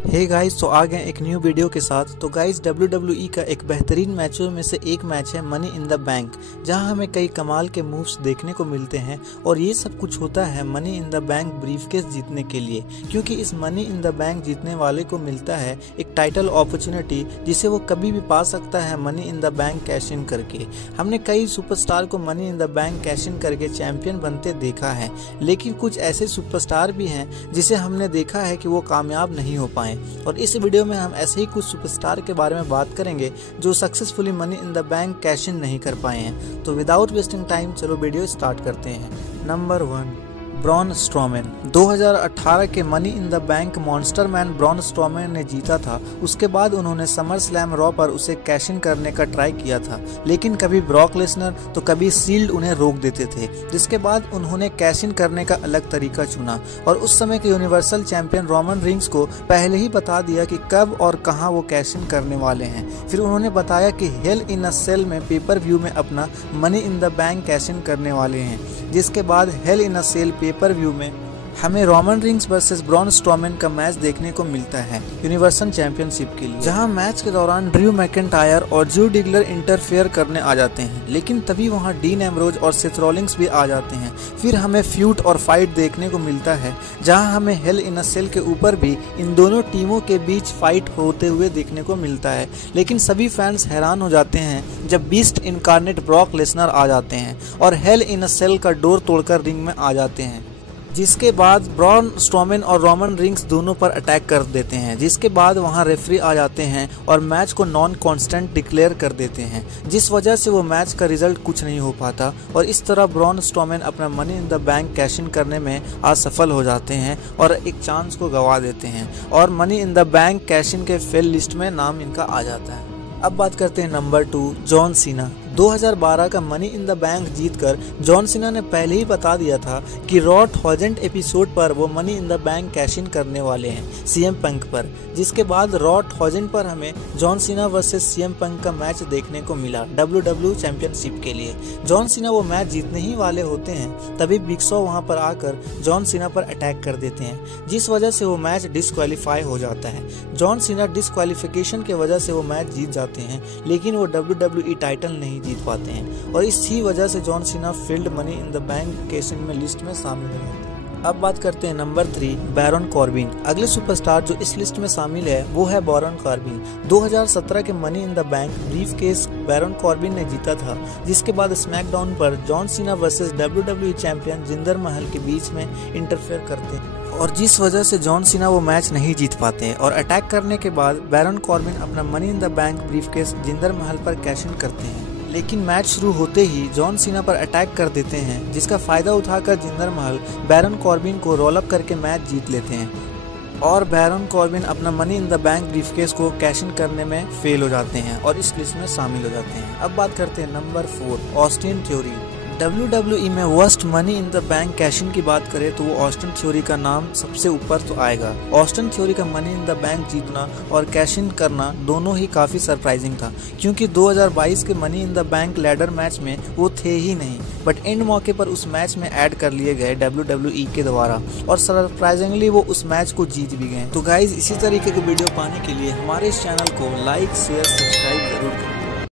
Hey guys, तो आ गए एक न्यू वीडियो के साथ। तो गाइस, WWE का एक बेहतरीन मैचों में से एक मैच है मनी इन द बैंक, जहां हमें कई कमाल के मूव्स देखने को मिलते हैं। और ये सब कुछ होता है money in the bank briefcase जीतने के लिए, क्योंकि इस मनी इन द बैंक जीतने वाले को मिलता है एक टाइटल अपॉर्चुनिटी, जिसे वो कभी भी पा सकता है money in the bank cash in करके। हमने कई सुपरस्टार को money in the bank cash in करके चैंपियन बनते देखा है, लेकिन कुछ ऐसे सुपरस्टार भी हैं जिसे हमने देखा है कि वो कामयाब नहीं हो पाए। और इस वीडियो में हम ऐसे ही कुछ सुपरस्टार के बारे में बात करेंगे जो successfully money in the bank cash in नहीं कर पाए हैं। तो विदाउट वेस्टिंग टाइम चलो वीडियो स्टार्ट करते हैं। Number 1, Braun Strowman. 2018 के money in the bank monster man Braun Strowman ने जीता था। उसके बाद उन्होंने समर स्लैम रॉ पर उसे कैश इन करने का ट्राई किया था, लेकिन कभी ब्रॉक लेसनर तो कभी सील्ड उन्हें रोक देते थे, जिसके बाद उन्होंने कैश इन करने का अलग तरीका चुना। और उस समय के यूनिवर्सल चैंपियन रोमन रिंग्स को पहले ही बता दिया कि कब और कहां वो कैश इन करने वाले हैं। फिर उन्होंने बताया कि हेल इन अ सेल में पेपर व्यू में अपना money in the bank cash in करने वाले हैं, जिसके बाद हेल इन अ सेल पेपर व्यू में हमें Roman rings versus Braun Strowman का मैच देखने को मिलता है यूनिवर्सल चैंपियनशिप के लिए, जहां मैच के दौरान ड्रू मैकेंटायर और ड्रू डिगलर इंटरफेयर करने आ जाते हैं, लेकिन तभी वहां डीन एम्ब्रोज और सेथ रॉलिंग्स भी आ जाते हैं। फिर हमें फ्यूड और फाइट देखने को मिलता है, जहां हमें हेल इन अ सेल के ऊपर भी इन दोनों टीमों के बीच फाइट होते हुए देखने को मिलता है। लेकिन सभी फैंस हैरान हो जाते हैं जब बीस्ट इनकार्नेट ब्रॉक लेसनर आ जाते हैं और हेल इन अ सेल का डोर तोड़कर रिंग में आ जाते हैं, जिसके बाद ब्रॉन स्ट्रोमैन और रोमन रिंग्स दोनों पर अटैक कर देते हैं। जिसके बाद वहां रेफरी आ जाते हैं और मैच को नॉन कांस्टेंट डिक्लेयर कर देते हैं, जिस वजह से वो मैच का रिजल्ट कुछ नहीं हो पाता। और इस तरह ब्रॉन स्ट्रोमैन अपना money in the bank cash in करने में असफल हो जाते हैं और एक चांस को गंवा देते हैं, और money in the bank cash in के फेल लिस्ट में नाम इनका आ जाता है। अब बात करते हैं नंबर 2, जॉन सीना। 2012 का मनी इन द बैंक जीतकर जॉन सीना ने पहले ही बता दिया था कि रॉ 1000 एपिसोड पर वो money in the bank cash in करने वाले हैं सीएम पंक पर। जिसके बाद रॉ 1000 पर हमें John Cena versus CM Punk का मैच देखने को मिला WWE चैंपियनशिप के लिए। जॉन सीना वो मैच जीतने ही वाले होते हैं, तभी बिग शो वहां पर आकर जॉन सीना पर अटैक कर देते हैं, जिस वजह से वो मैच डिस्क्वालीफाई हो जाता है। जॉन सीना डिस्क्वालिफिकेशन की वजह से वो मैच जीत जाते हैं, लेकिन वो WWE टाइटल नहीं जीत पाते हैं, और इसी वजह से John Cena field money in the bank cash in में लिस्ट में शामिल हो जाते हैं। अब बात करते हैं नंबर 3, बैरन कॉर्बिन। अगले सुपरस्टार जो इस लिस्ट में शामिल है वो है बैरन कॉर्बिन। 2017 के money in the bank briefcase Baron Corbin ने जीता था, जिसके बाद स्मैकडाउन पर John Cena versus WWE champion Jinder महल के बीच में इंटरफेयर करते हैं, और जिस वजह से जॉन सीना वो मैच नहीं जीत पाते हैं। और अटैक करने के बाद बैरन कॉर्बिन अपना money in the bank briefcase Jinder महल पर कैश इन करते हैं, लेकिन मैच शुरू होते ही जॉन सीना पर अटैक कर देते हैं, जिसका फायदा उठाकर जिंदर महल बैरन कॉर्बिन को रोल अप करके मैच जीत लेते हैं, और बैरन कॉर्बिन अपना money in the bank briefcase को कैश इन करने में फेल हो जाते हैं और इस लिस्ट में शामिल हो जाते हैं। अब बात करते हैं नंबर 4, ऑस्टिन थ्योरी। WWE में worst money in the bank cash in की बात करें तो वो ऑस्टिन थ्योरी का नाम सबसे ऊपर तो आएगा। ऑस्टिन थ्योरी का मनी इन द बैंक जीतना और कैश इन करना दोनों ही काफी सरप्राइजिंग था, क्योंकि 2022 के money in the bank ladder match में वो थे ही नहीं, बट एंड मौके पर उस मैच में ऐड कर लिए गए WWE के द्वारा, और सरप्राइजिंगली वो उस मैच को जीत भी गए। तो गाइज, इसी तरीके के वीडियो पाने के लिए हमारे इस चैनल को लाइक शेयर सब्सक्राइब जरूर करें।